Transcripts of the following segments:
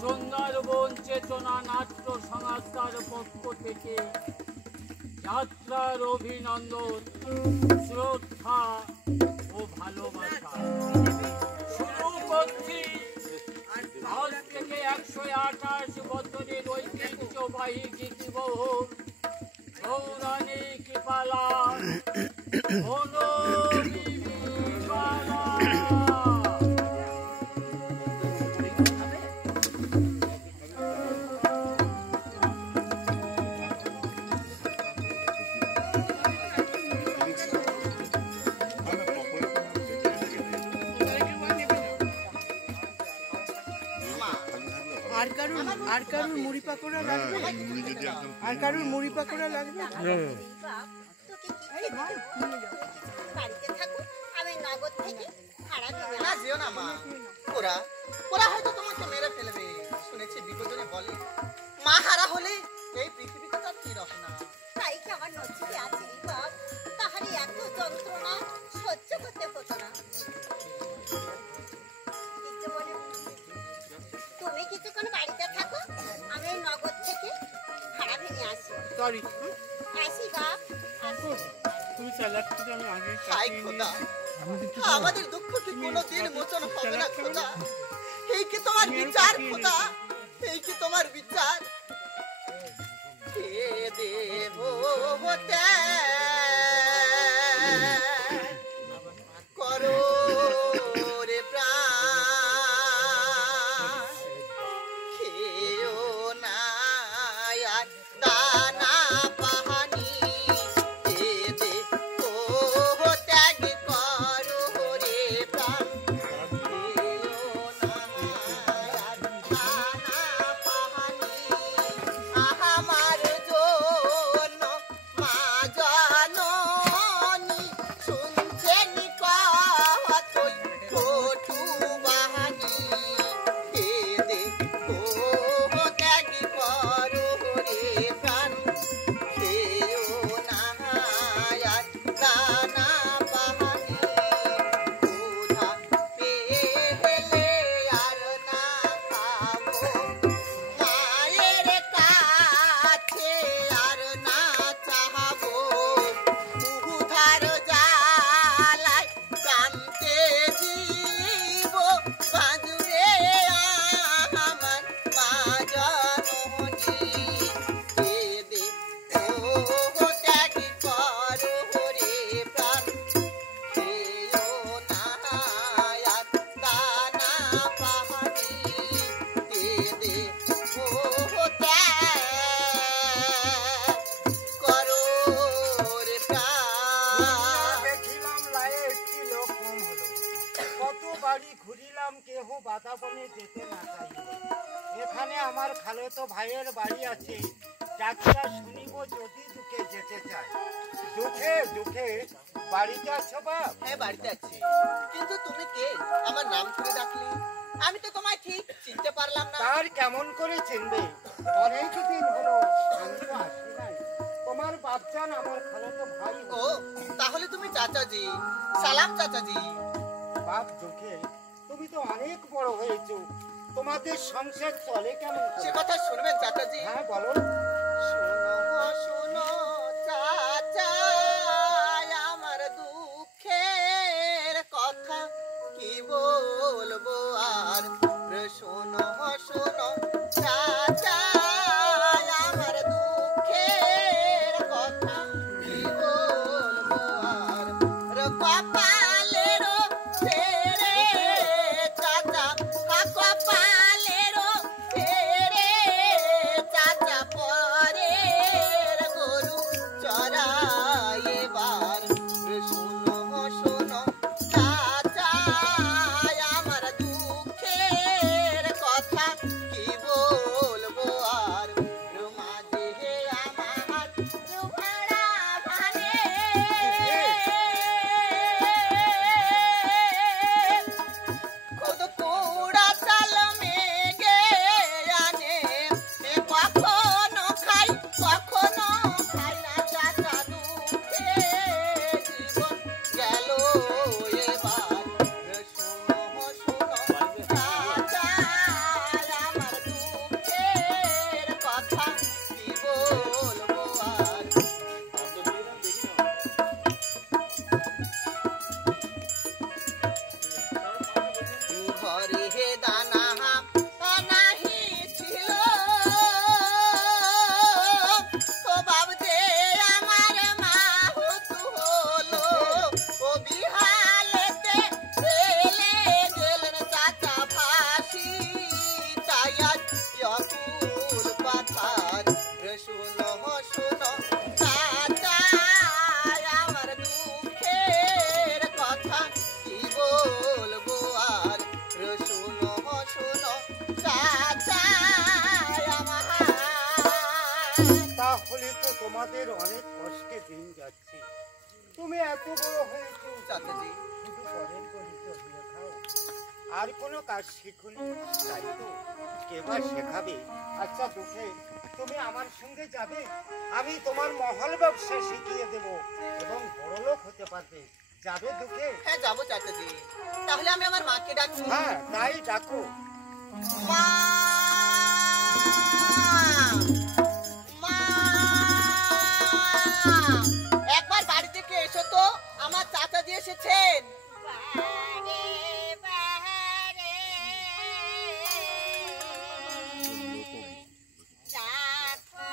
সুন্দরবন চেতনা নাট্য সংস্থার পক্ষ থেকে যাত্রার অভিনন্দন, শ্রদ্ধা ও ভালোবাসা। শুরু করছি আজ থেকে 128 বছরের ঐতিহ্যবাহী গীতিবহুল পৌরাণিক পালা আর কারুর মুড়ি পাকোড়া লাগবে? আর কারুর মুড়ি পাকোড়া লাগবে? বাড়িতে থাকুন, আমি নগদ থেকে ভাড়া দেব না। যেও না মা, ওরা হয়তো তোমাকে মেরে ফেলবে। শুনেছি বিপদজনে বলে মা হারা হলে এই পৃথিবীতে তার কি রচনা। তাই কি আমার নচিতে আছে বাপ? তাহারে এত যন্ত্রণা সহ্য করতে হতো না। তুমি কিছুক্ষণ বাড়িতে থাকো, আমি নগদ থেকে ভাড়া ভেঙে আসি। সরি, আসি বাপ, আসি। তুমি স্যালাডটা আমি আগে হাই খোদা, আমাদের দুঃখ কি কোনোদিন মোচন হবে না খোদা? এই কি তোমার বিচার খোদা? এই কি তোমার বিচার? কে দেব হতে করো রে প্রাণ, খেও না আর দানা পাহানি, কে দেব ত্যাগ করো রে প্রাণ, খেও না আর দানা পাহানি। আমার জন্য মা জননী শুনছেন কতই কটু বাহানি, কে দেখো ত্যাগ করো রে প্রাণ, খেও না আর দানা পাহানি। ক্ষুধা পেলে আর না খাবো, মায়ের কাছে আর না চাহাবো, ক্ষুধার জ্বালায় কানতে জীব বাজুরে আমার মা জননী, কে দেখো ত্যাগ করো রে প্রাণ, খেও না আর দানা পাহানি, কে দেখো ত্যাগ করো রে প্রাণ। দেখিলাম লায়ে ছিল কম হলো, কত বাড়ি ঘুরিলাম কেহ বাধা বনে যেতে না চাইল। এখানে আমার খালাতো ভাইয়ের বাড়ি আছে, ডাকিয়া শুনিব যদি দুঃখে যেতে চায়। দুঃখে দুঃখে বাড়িতে আছো বাপ? হ্যাঁ, বাড়িতে আছি। কিন্তু তুমি কে? আমার নাম ধরে ডাকলে আমি তো তোমায় ঠিক চিনতে পারলাম না। তার কেমন করে চিনবে? অনেক দিন হলো আমি তো আসি নাই। তোমার বাচ্চান আমার খালাতো ভাই। ও, তাহলে তুমি চাচাজি। সালাম চাচাজি। বাপ দুঃখে, তুমি তো অনেক বড় হয়েছো, তোমাদের সংসার চলে কেমন? সে কথা শুনবেন চাচাজি? হ্যাঁ বলো। শোনো শোনো চাচা, আমার দুঃখের কথা কি বলবো আর। শোনো শোনো চাচা, আমার দুঃখের কথা কি বলবো আর। কপালেরও ছেড়ে চাচা, কপালেরও ছেড়ে চাচা পরের গরু চড়াই এবার। শোনো শোনো চাচা, আমার দুঃখের কথা কি আমাদের অনেক কষ্টে দিন যাচ্ছে। তুমি এত বড় হয়েছো চাচাজি, শুধু পরের গলিতে হয়ে খাও, আর কোনো কাজ শিখুনি, তাই তো কে বা শেখাবে? আচ্ছা দুঃখে, তুমি আমার সঙ্গে যাবে, আমি তোমার মহল ব্যবসা শিখিয়ে দেব এবং বড়লোক হতে পারবে। যাবে দুঃখে? হ্যাঁ যাবো চাচাজি। তাহলে আমি আমার মাকে ডাকছি। হ্যাঁ তাই ডাকো। মা, মা, একবার বাড়ি থেকে এসো তো, আমার চাচাজি এসেছেন। বারে বারে ডাকো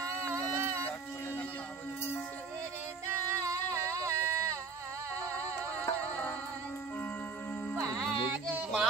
ছেড়ে দাও বারে মা,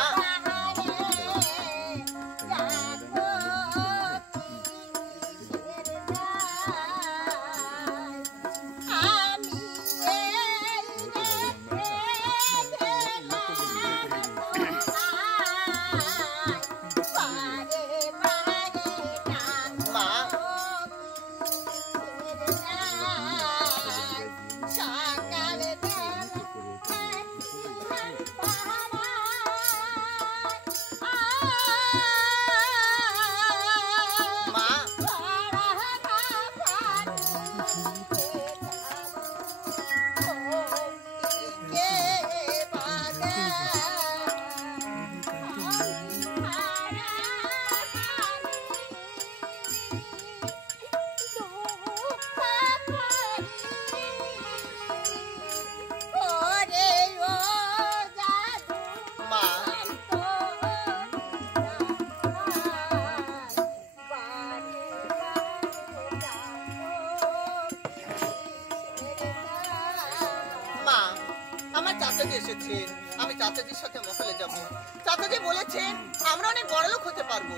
এসেছেন, আমি চাচাজির সাথে মহলে যাব। চাচাজি বলেছেন আমরা অনেক বড়লোক হতে পারবো।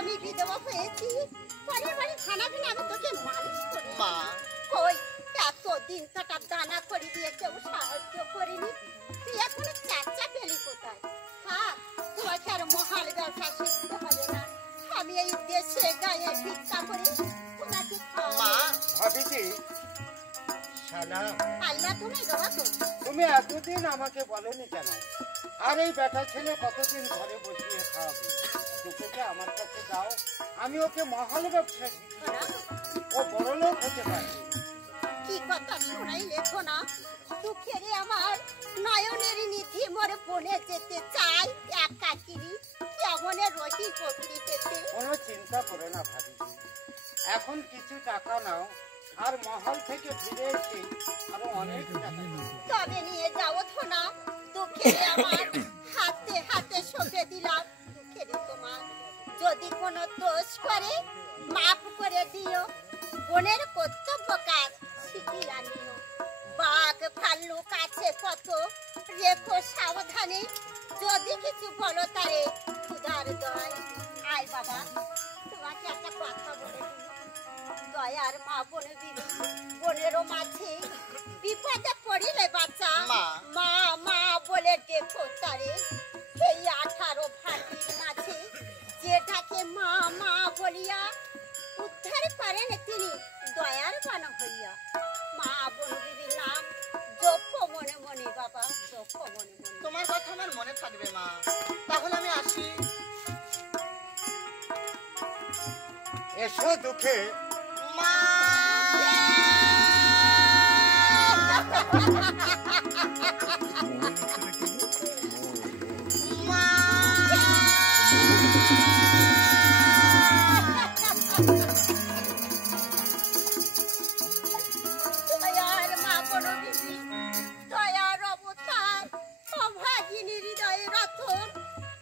আমি বিধবা হয়েছি, পরের বাড়ি খানা খেলে আমি তোকে মালিশ করি। মা, কই এতদিন তোটা দানা করে দিয়ে কেউ সাহায্য করিনি, তুই এখন চাচা পেলি কোথায়? হ্যাঁ, তোমাকে আর মহাল ব্যবসা শিখতে হবে না, আমি এই দেশে গায়ে ভিক্ষা করি তোমাকে মা, ভাবিজি সালাম। আল্লাহ তুমি বাবা তো তুমি এতদিন আমাকে বলনি কেন? আর এই বেটা ছেলে কতদিন ঘরে বসিয়ে খাওয়াবে? দুটোকে আমার কাছে দাও, আমি ওকে মহল ব্যবসা শিখিয়ে দেব, ও বড়লোক হতে পারবে। কি কথা শোনাই লেখো না, দুঃখের আমার নয়নের নিধি মরে বনে যেতে চাই একাকিরি, কেমন রহি বকরি পেতে। কোনো চিন্তা করে না ভাবিজি, এখন কিছু টাকা নাও, আর মহল থেকে ফিরে এসে আরো অনেক টাকা নাও। তবে নিয়ে যাও তো না, দুঃখের আমার হাতে হাতে সঁপে দিলাম। দুঃখের তোমার যদি কোনো দোষ করে মাফ করে দিও, বোনের কর্তব্য কাজ শিখিয়ে আনিও। বাঘ ভাল্লুক আছে কত, রেখো সাবধানে, যদি কিছু বলো তারে ক্ষুধার দয়। আয় বাবা, তোমাকে একটা কথা বলে দিই, দয়ার মা বোন দিদি বোনেরও মাঝে বিপদে পড়িলে বাচ্চা মা মা বলে দেখো তারে। সেই 18 ভাটির মাঝে যেটাকে মা মা বলিয়া উদ্ধার করেন তিনি দয়ার বানা হইয়া। মা বোন দিদির নাম জপ মনে মনে বাবা, জপ মনে মনে। তোমার কথা আমার মনে থাকবে মা, তাহলে আমি আসি। এসো দুঃখে। মা, দয়ার মা বোন দিদি, দয়ার অবতার, অভাগিনী হৃদয় রতন,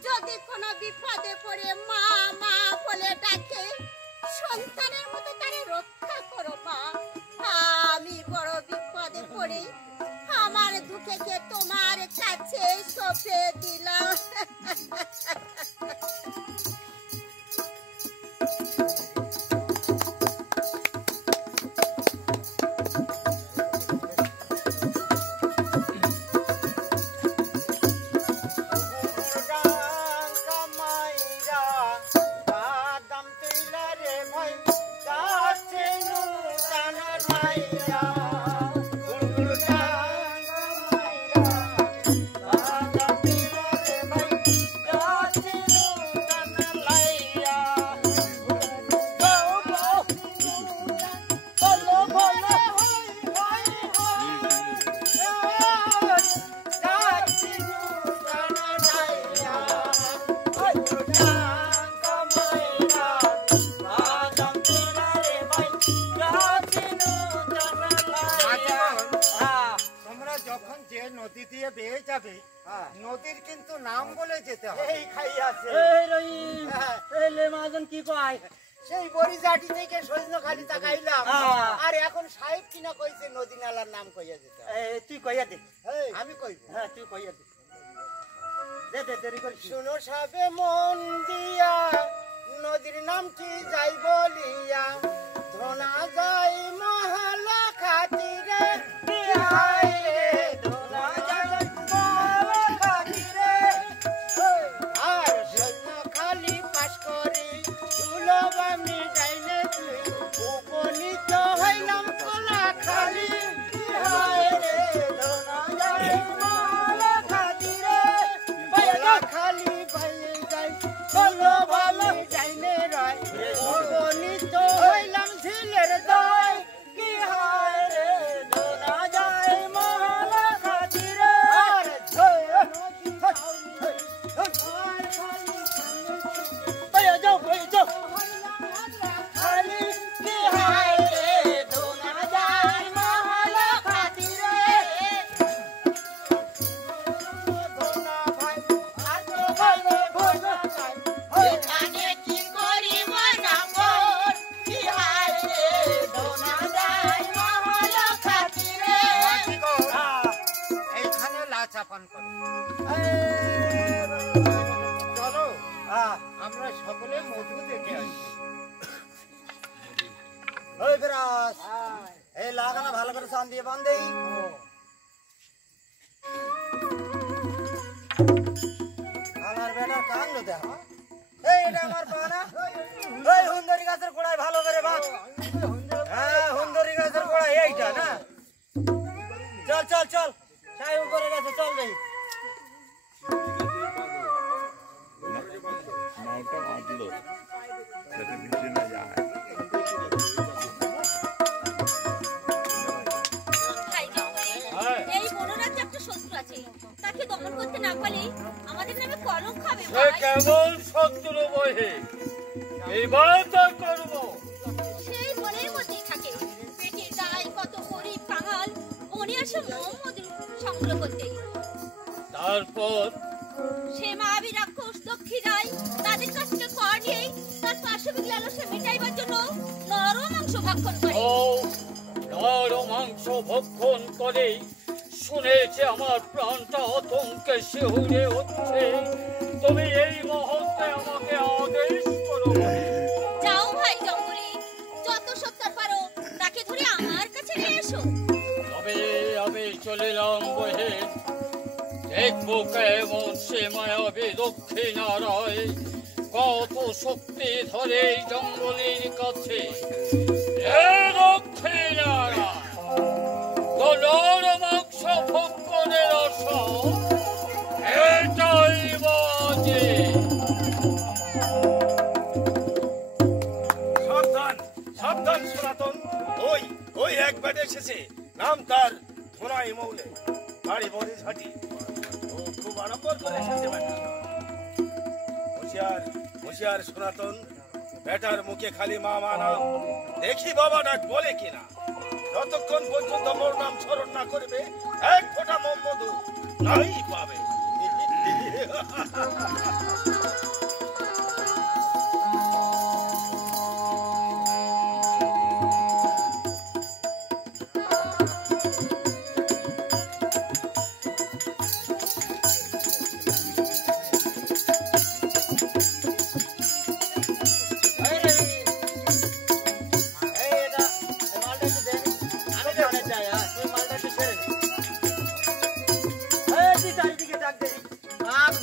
যদি কোনো বিপদে পড়ে মা মা বলে ডাকে, সন্তানের মতো তারে রক্ষা করো মা। আমি বড় বিপদে পড়ে আমার দুঃখকে তোমার কাছে সঁপে দিলাম। কামাইরা বাদাম নদীর কিন্তু নাম বলে যেতে হবে। এই খাই আছে এই রহিম, এই লে মাজন কি কয়? সেই বরিজাটি থেকে সজনখালি তাকাইলাম, আর এখন সাহেব কিনা কইছে নদী নালার নাম কইয়া যেতে হবে। তুই কইয়া দে। আমি কইব? হ্যাঁ তুই কইয়া দে। দে দে দেরি করিস না। শুনো সবে মন দিয়া নদীর নাম কি যাই বলিয়া, ধোনা যাই মহলা খাতিরে বিহাই রে, ধোনা যাই মহলা খাতিরে। আর সৈন্য খালি পাশ করি তুলব আমি যাইনে তুই, উপনীত হইলাম কোলা খালি বিহাই রে, ধোনা যাই মহলা খাতিরে। বাইলা খালি বাইয়ে যাই চলো ভালো যাইনে রয়, উপনীত হইলাম ঝিলের দয় কি হায় রে, ধোনা যায় মহলা খাতিরে। আর বাইয়ে যাও বাইয়ে যাও খালি কি হায় রে, ধোনা যায় মহলা খাতিরে। ধোনা ভাই আর তো ভালো ধোনা চাই, এখানে কি করিব না মোর, কি হায় রে, ধোনা যায় মহল খাতিরে। এইখানে লাচাপান করো। চলো আমরা সকলে মধু দেখে আসি। ওই বিরাজ, এই লাগানা ভালো করে সান দিয়ে বান দেই। আমার বেটার কান লো দেখ। এই এটা আমার পা না? এই হুন্দরি গাছের গোড়ায় ভালো করে বাঁধ। হ্যাঁ হুন্দরি গাছের গোড়ায় এইটা না? চল চল চল, সাই উপরে গেছে, চল দেই। নাওটা বাঁধলো যাতে ভিজে না যায়। ভাই জঙ্গলে এই বনরাজ্যে একটা শত্রু আছে, তাকে দমন করতে না পারলে আমাদের নামে কলঙ্ক খাবে সে ভাই। কেমন শত্রু বহে, এইবার তা করবো। সেই বনের মধ্যেই থাকে, পেটের দায় কত গরিব কাঙাল বনে আসে মোহাম্মদ সংগ্রহ করতে। তারপর সে মায়াবী রাক্ষস দক্ষিণায় তাদের কাছ থেকে কর নিয়ে তার পাশবিক লালসা মিটাইবার জন্য নর মাংস ভক্ষণ করে। ও নর মাংস ভক্ষণ করে শুনেছে আমার প্রাণটা আতঙ্কে শিহরে উঠছে। তুমি এই মুহূর্তে আমাকে আদেশ করো। যাও ভাই জঙ্গলে, যত সত্তর পারো তাকে ধরে আমার কাছে নিয়ে এসো। তবে আমি চলিলাম বহে, দেখবো কেমন সে মায়াবী দক্ষিণারায় কত শক্তি ধরে এই জঙ্গলের কাছে। এ দক্ষিণারায় তো নর মাংস ভক্ষণের আশা এটাই বাজে। সাবধান সাবধান সনাতন, ওই ওই এক ব্যাট এসেছে, নাম তার ধোনাই মৌলে, বাড়ি বরিঝাটি। ও খুব আড়ম্বর করে এসেছে ব্যাটা। হুঁশিয়ার হুঁশিয়ার সনাতন, ব্যাটার মুখে খালি মা মা নাম, দেখি বাবা ডাক বলে কিনা। যতক্ষণ পর্যন্ত মোর নাম স্মরণ না করবে এক ফোঁটা মধু নাই পাবে।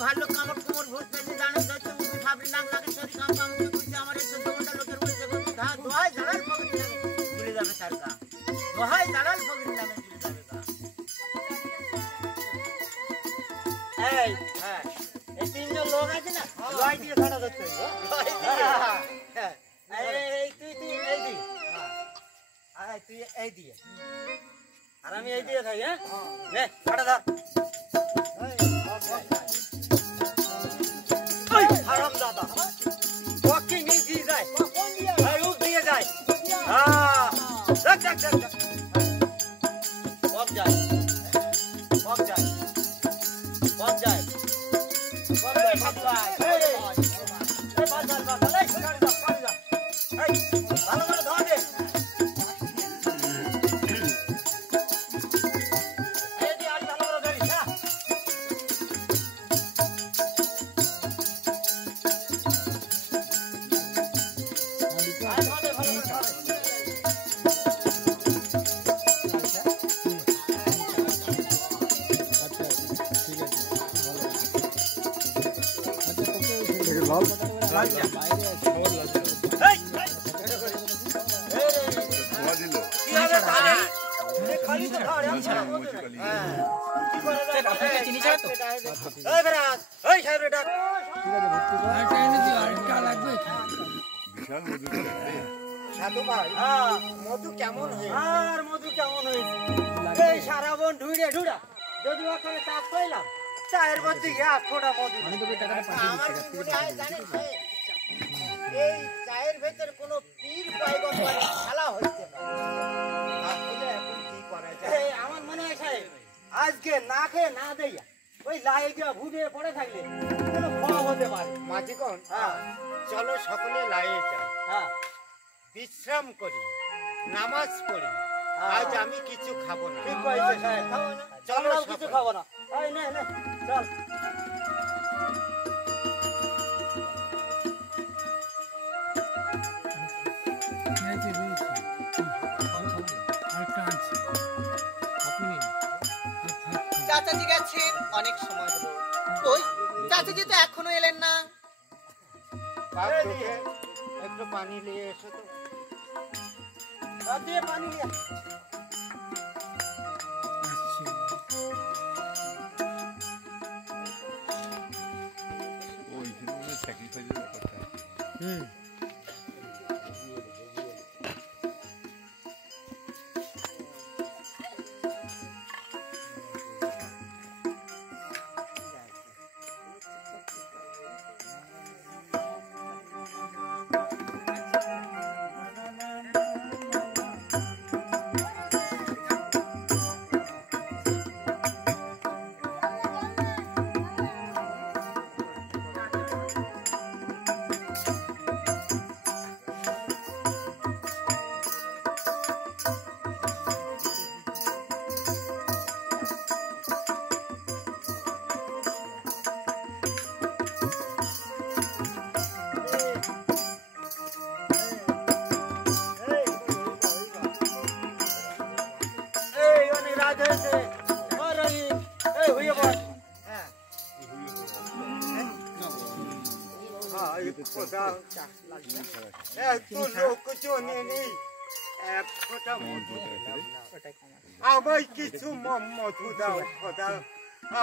ভালো কামড় কুমড় ভূত পেয়েছে জানে তো তুমি ভাবলি নাক লাগে সরি কাম কাম বুঝছে আমার এই 14 ঘন্টা লোকের বলছে দোহাই জালাল ফকির লাগে চলে যাবে সরকার, দোহাই জালাল ফকির লাগে চলে যাবে কা। এই হ্যাঁ, এই তিনজন লোক আছে না, লয় দিয়ে ছাড়া ধরতে হইব। এই তুই তুই এই দি, আয় তুই এই দিয়ে, আর আমি এই দিয়ে থাকি। হ্যাঁ নে ছাড়া ধর। হারাম দাদা ওয়াকিং নিয়ে দিয়ে যায়, রূপ দিয়ে যায়। হ্যাঁ দেখ দেখ দেখ দেখ, কম যায় কম যায় কম যায়। ভালো করে ধর দে মধু কেমন আর মধু কেমন হয়েছে এই সারা বন ঢুড়ে ঢুড়া যদি ওখানে চাপ পাইলাম চায়ের মধ্যে এক ফোঁটা মধু আমার কি মনে হয় জানেন এই চায়ের ভেতর কোনো পীর পাইগম মানে খেলা হইতে তাহলে এখন কি করা যায় আমার মনে হয় সাহেব আজকে না খেয়ে না দেয়া ওই লাই গিয়া ভুলে পড়ে থাকলে কোনো খাওয়া হতে পারে মাঝিগণ চলো সকলে লাইয়ে যাই বিশ্রাম করি নামাজ পড়ি আজ আমি কিছু খাবো না ঠিক কইছে সাহেব খাবো না চলো কিছু খাবো না এই নে নে চল চাচাজি গেছেন অনেক সময় হলো ওই চাচাজি তো এখনো এলেন না একটু পানি নিয়ে এসো তো দিয়ে পানি নিয়ে আমায় কিছু মধু দাও খোদা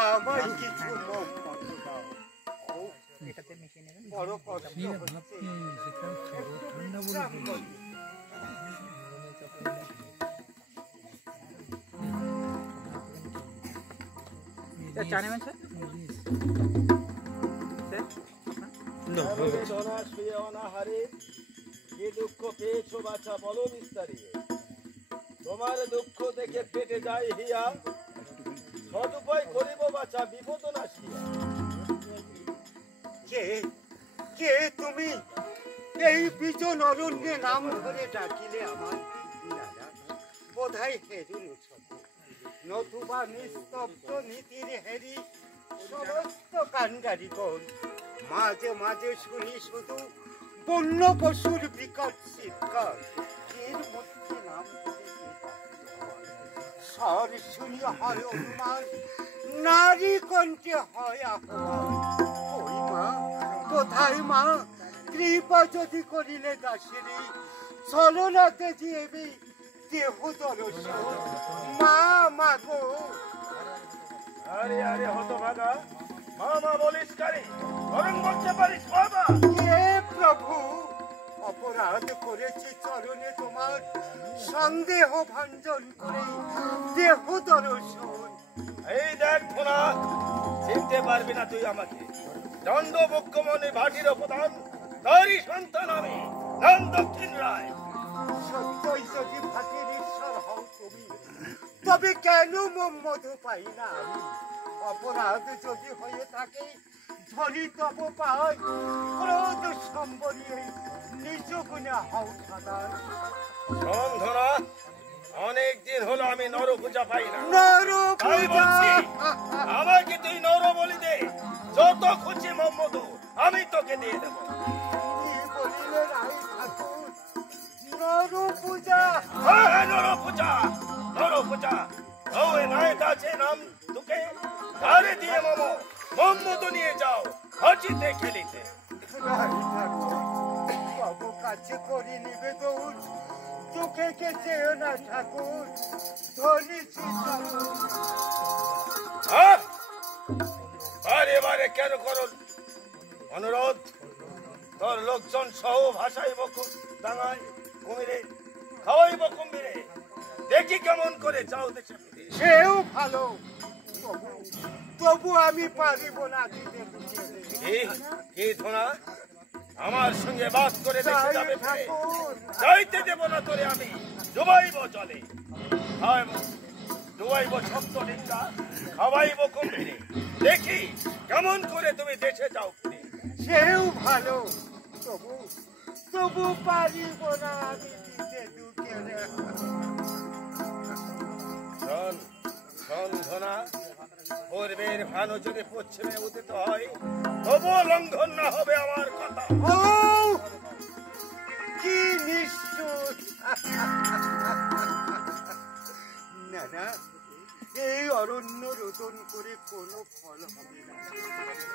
আমায় কিছু মধু দাও বড় কষ্ট হচ্ছে জানেন স্যার শুয়ে অনাহারে কি দুঃখ পেয়েছো বাছা বলো বিস্তারিয়ে তোমার দুঃখ দেখে পেটে যায় হিয়া সদুপায় করিব বাছা বিপদ নাশিয়া কে কে তুমি এই বিজন অরণ্যে নাম ধরে ডাকিলে আমার বোধহয় হেরুল নতুবা নিস্তব্ধ নীতির হেরি সমস্ত কাণ্ডারিগণ মাঝে মাঝে শুনি শুধু বন্য পশুর বিকট চিৎকার এর মধ্যে নাম স্বর শুনি হয় অনুমান নারী কণ্ঠে হয় আহ্বান ওই মা কোথায় মা কৃপা যদি করিলে দাসেরি ছলনাতে জিয়েবি দেহ দর্শন মা মাগো আরে আরে হতভাগা মা মা বলিস কারে অরণ বলতে পারিস বাবা হে প্রভু অপরাধ করেছি চরণে তোমার সন্দেহ ভাঞ্জন করে দেহ দর্শন এই দেখ ধোনা চিনতে পারবি না তুই আমাকে দণ্ড মুখ্যমন্ত্রী ভাটির প্রধান তারই সন্তান আমি নাম দক্ষিণ রায় সত্যই যদি ভাটির ঈশ্বর হও তুমি তবে কেন মধু পাই না আমি অপরাধ যদি হয়ে থাকে ধরি তব পাই ক্রোধ সম্বরিয়ে নিজ গুণে হও খাদান। শোন ধরা, অনেক দিন হলো আমি নর পূজা পাই না। নর তাই বলছি, আমাকে তুই নর বলি দে, যত খুশি মোহাম্মদ আমি তোকে দিয়ে দেবো। বলিলে রাই ঠাকুর নর পূজা। হ্যাঁ, নর পূজা, নর পূজা। ওই নায়ক আছে নাম তোকে ধারে দিয়ে মামো মোহাম্মদ নিয়ে যাও হাজিতে খেলিতে। রাই ঠাকুর বাবু কাছে করে নিবে দৌড়, চোখে কে চেয়েও না ঠাকুর, ধরেছি হ্যাঁ, বারে বারে কেন করো অনুরোধ? তোর লোকজন সহ ভাষাইব ডাঙায় কুমিরে, খাওয়াইব কুমিরে, দেখি কেমন করে যাও দেশে ফিরে। সেও ভালো, তবু আমি পারিব না দিতে। কি ধোনা আমার সঙ্গে বাস করে দেখে যাবে ফিরে? ঠাকুর যাইতে দেব না তোরে আমি, ডুবাইব জলে, ডুবাইব শব্দ নিন্দা, খাওয়াইব কুমিরে, দেখি কেমন করে তুমি দেশে যাও ফিরে। সেও ভালো, তবু পারিব না আমি দিতে দুঃখে। শোন শোন ধনা, পূর্বের ভানু যদি পশ্চিমে উদিত হয় তবুও লঙ্ঘন না হবে আমার কথা। ও কি নিষ্ঠুর! না না, এই অরণ্য রোদন করে কোনো ফল হবে না।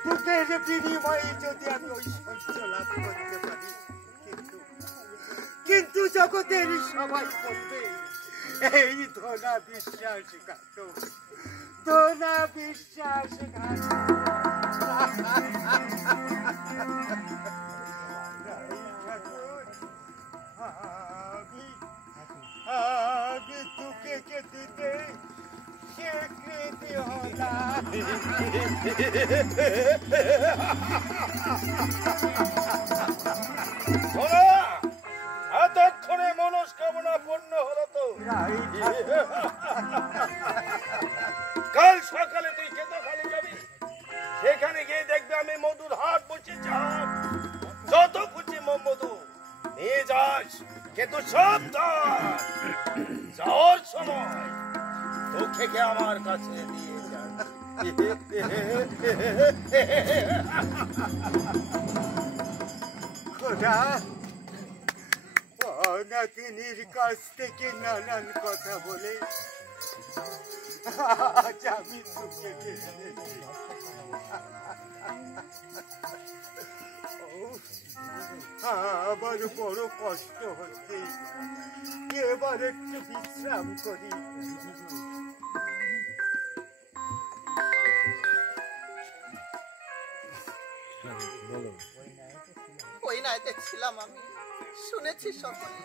বুকের বিনিময়ে যদি আমি ঐশ্বর্য লাভ করতে পারি, কিন্তু জগতের সবাই বলবে এই ধনা বিশ্বাসঘাত, ধনা বিশ্বাসঘাত। আমি তোকে কে দিতে স্বীকৃতি হলাম। এতক্ষণে মনস্কামনা পূর্ণ হলো তো? কাল সকালে তুই খেতে খালি যাবি, সেখানে গিয়ে দেখবে আমি মধুর হাট বসেছি। যত খুশি মধু নিয়ে যাস, কিন্তু সাবধান, যাওয়ার সময় তোকে আমার কাছে দিয়ে যাস। খোদা, অনাথিনীর কাছ থেকে নানান কথা বলে আজ আমি তোকে পেয়েছি। আমার বড় কষ্ট হচ্ছে, এবার একটু বিশ্রাম করি। ওই নাই দেখছিলাম আমি, শুনেছি সকলে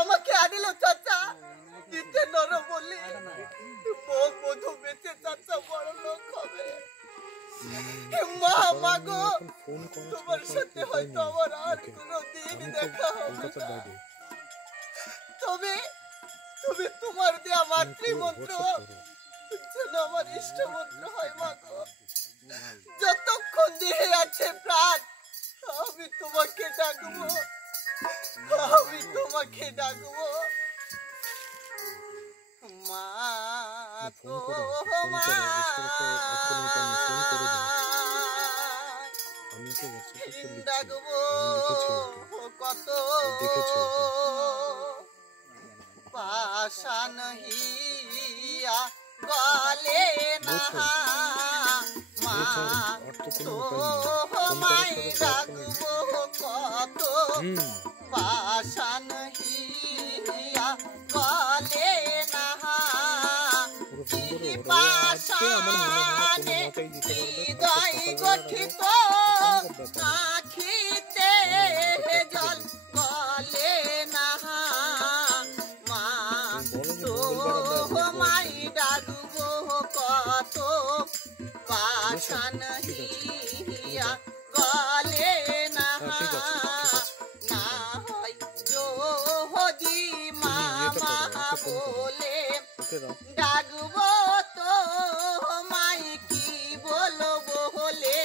আমাকে আনিল চাচা দিতে নর বললি বউ মধু বেঁচে চাচা বড় লোক হবে। মা মাগো, তোমার সাথে হয়তো আমার আর কোনো দিন দেখা হবে না, তবে তবে তোমার দেয়া মাতৃমন্ত্র যেন আমার ইষ্ট মন্ত্র হয়। মাগো, যতক্ষণ দেহে আছে প্রাণ আমি তোমাকে ডাকবো, আমি তোমাকে ডাকবো। মা তো ডাকবো কত পাশান হিয়া গলে না, মা তোমায় ডাকবো কত পাশান হিয়া গলে না, পাশানে হৃদয় গঠিত আখিতে জল গলে না, মা তোমায় ডাকবো কত পাশান হিয়া গলে না, না হয় যদি মামা বলে ডাকবো তো মাই কি বলবো বলে।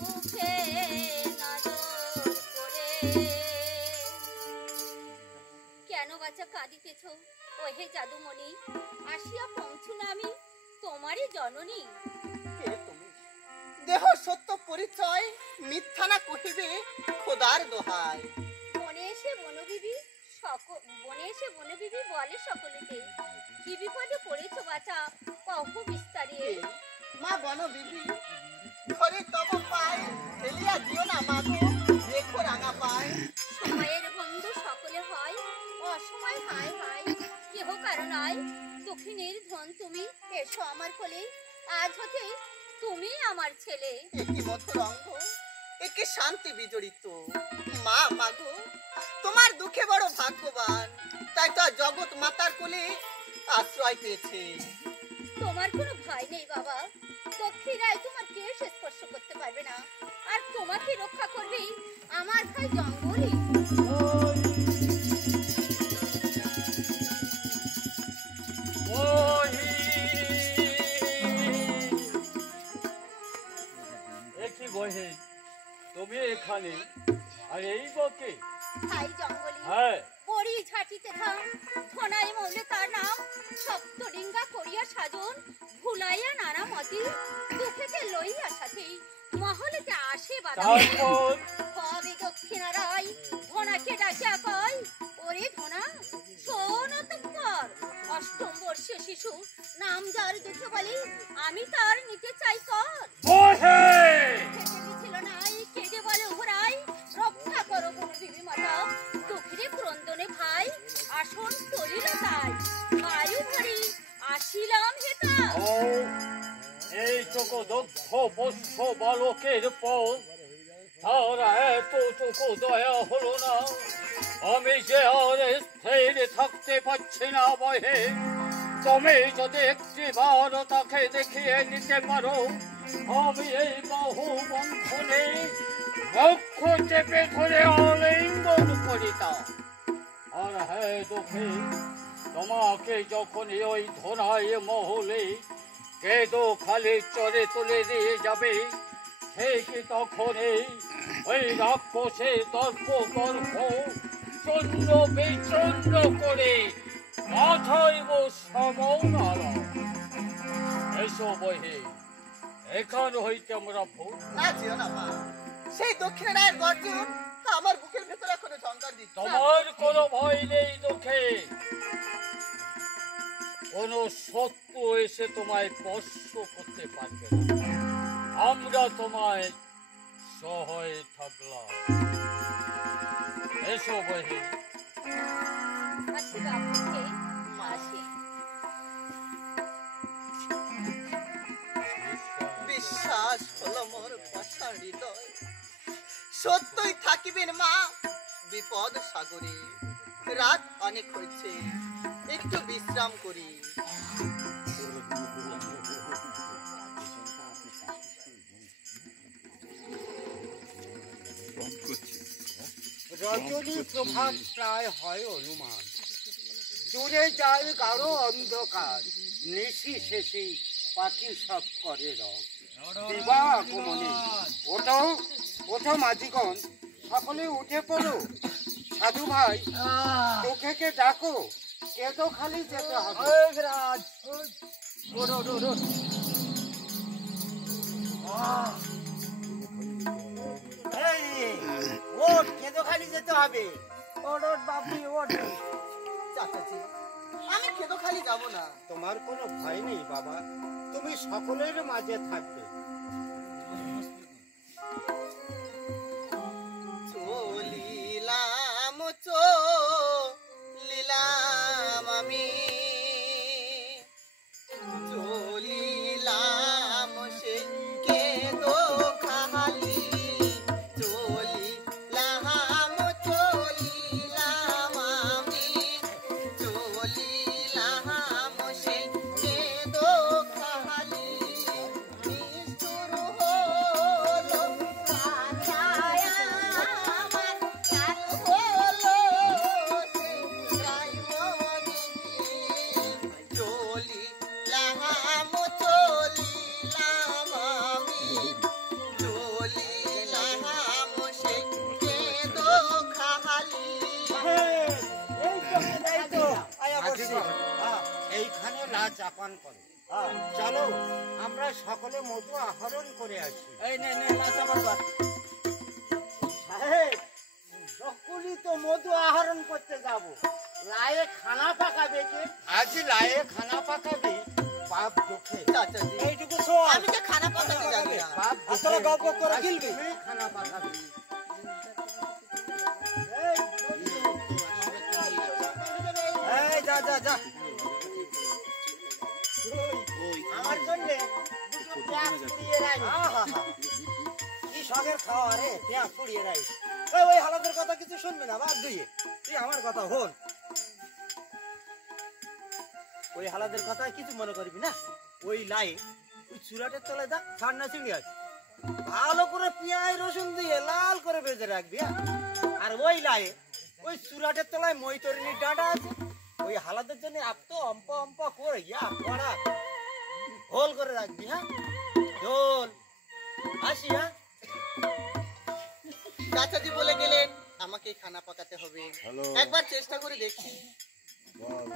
দুঃখে নজর করে। কেন বাছা কাঁদিতেছ ওহে জাদুমণি? আসিয়া পৌঁছু না আমি তোমারই জননী। কে তুমি? দেহ সত্য পরিচয় মিথ্যা না কহিবে খোদার দোহাই। বনে এসে বনবিবি বলে সকলেতে কি বিপদে পড়েছো বাছা, কহ বিস্তারিয়ে। মা বন বিবি ঘরে তব পায় ফেলিয়া দিও না মাগো, রেখো রাঙা পায়। সময়ের বন্ধু সকলে হয়, অসময় হায় হায় কেহ কারণ নয়। দক্ষিণের ধন তুমি, এসো আমার কোলে, আজ হতে তুমি আমার ছেলে। একটি মধুর অঙ্গ, একটি শান্তি বিজড়িত। মা মাগো তোমার দুঃখে বড় ভাগ্যবান, তাই তো জগৎ মাতার কোলে আশ্রয় পেয়েছে। তোমার কোনো ভয় নেই বাবা, দক্ষিণায় তোমার কেশ স্পর্শ করতে পারবে না, আর তোমাকে রক্ষা করবে আমার ভাই জঙ্গলি। তুমি এখানে আর এই বকে? ভাই জঙ্গলি হ্যাঁ, বড়ি ঝাঁটিতে ধান, ধনাই মৌলে তার নাম, সপ্তডিঙ্গা করিয়া সাজন, ভুলাইয়া নানা মতি, দুঃখেকে লইয়া সাথে মহলেতে আসে বাধা। কবে দক্ষিণা রায় ধনাকে ডাকিয়া কয়, ওরে ধনা শোন অতঃপর, অষ্টম বর্ষীয় শিশু নাম যার দুঃখে বলি, আমি তার নিতে চাই কর। ছিল নাই কেঁদে বলে ওহরাই, রক্ষা করো বনবিবি মাতা, দুঃখে ক্রন্দনে ভাই, আসন তলিল তাই, বায়ু ধরি আসিলাম হেতা। এইটুকু দক্ষ পোষ্য বালকের পর তার এতটুকু দয়া হলো না? আমি যে আর স্থির থাকতে পারছি না বহে, তুমি যদি একটি বার তাকে দেখিয়ে নিতে পারো, আমি এই বাহু বন্ধনে বক্ষ চেপে ধরে আলিঙ্গন করিতাম। আর হ্যাঁ দুঃখী, তোমাকে যখনই ওই ধনাই মহলে কেদো খালি চরে তুলে দিয়ে যাবে, ঠিক তখনই ওই রাক্ষসে দর্প গর্ভ চূর্ণ বিচূর্ণ করে মাথাইব সমনারা। এসো বহে, এখান হইতে আমরা ভুল না যেও না মা, সেই দক্ষিণ রায়ের গর্জন আমার বুকের ভেতরে এখনো ঝঙ্কার দিচ্ছে। তোমার কোনো ভয় নেই দুঃখে, কোন শত্রু এসে তোমায় স্পর্শ করতে পারবে না, আমরা তোমায় সহায় থাকলাম। এসো বহে। আসি বাপুকে, আসি। বিশ্বাস হলো মোর পাষাণ হৃদয়, সত্যই থাকিবেন মা বিপদ সাগরে। রাত অনেক হয়েছে, একটু বিশ্রাম করি। রজনী প্রভাত প্রায় হয় অনুমান, দূরে যায় গাঢ় অন্ধকার, নিশি শেষে পাখি সব করে রব। বিবাহ আগমনে ওঠো ওঠো মাঝিগণ, সকলে উঠে পড়ো। সাধু ভাই দুঃখেকে ডাকো, কেদো খালি যেতে হবে। ওট কেদো খালি যেতে হবে। ওট ওট বাপি ওট। চাচাজি আমি খেতো খালি যাব না। তোমার কোনো ভয় নেই বাবা, তুমি সকলের মাঝে থাকবে। চলিলাম চলিলাম আমি, চলিলাম সে কেদো খালি, চলিলাম চলিলাম আমি, চলিলাম সে কেদো খালি। সকলে মধু আহরণ করে আসি। এই নে নে লাচা বরবার। সাহেব, সকলেই তো মধু আহরণ করতে যাব, লায়ে খানা পাকাবে কে? আজ লায়ে খানা পাকাবে বাপ দুঃখে। চাচাজি, এইটুকু শোন, আমি যে খানা পাকাতে জানি না। বাপ তোরা গপ গপ করে গিলবি। তুমি খানা পাকাবে। এই যা যা যা। আমার জন্য দুটো পেঁয়াজ পুড়িয়ে রাখ। আহা কি শখের খাওয়া রে, পেঁয়াজ পুড়িয়ে রাই। ওই হালাদের কথা কিছু শুনবি না বাদ দিয়ে, তুই আমার কথা হন। ওই হালাদের কথা কিছু মনে করবি না। ওই লাই ওই চুরাটের তলায় দেখ ছাড়না চিংড়ি আছে, ভালো করে পেঁয়াজ রসুন দিয়ে লাল করে ভেজে রাখবি। আর ওই লাই ওই চুরাটের তলায় মৈতরিনীর ডাঁটা আছে, ওই হালাদের জন্য এত অম্পা অম্পা করে কড়া হোল করে রাখবি। হ্যাঁ ঝোল আসি। হ্যাঁ চাচাজি বলে গেলেন আমাকে খানা পাকাতে হবে, হ্যালো একবার চেষ্টা করে দেখি। বল